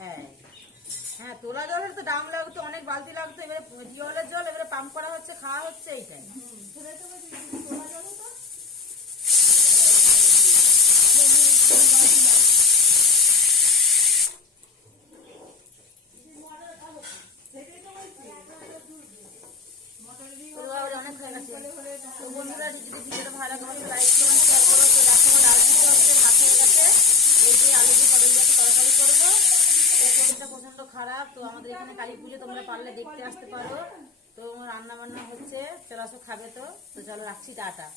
হ্যাঁ হ্যাঁ, তোলা জলের তো দাম লাগতো, অনেক বালতি লাগতো, এবারে টিউবওয়েলের জল এবারে পাম্প করা হচ্ছে, খাওয়া হচ্ছে, এইটাই। অনেক হয়ে গেছে। তো বন্ধুরা, যদি ভিডিওটা ভালো লাগে লাইক কমেন্ট শেয়ার করো। তো দেখো ডাল সিদ্ধ হচ্ছে, ভাত হয়ে গেছে, এই যে আলু দিয়ে পটল দিয়ে তরকারি করবো। এই শরীরটা প্রচন্ড খারাপ, তো আমাদের এখানে কালী পুজো, তোমরা পারলে দেখতে আসতে পারো। তো রান্না বান্না হচ্ছে, চলো আসো খাবে। তো চলো রাখছি, টাটা।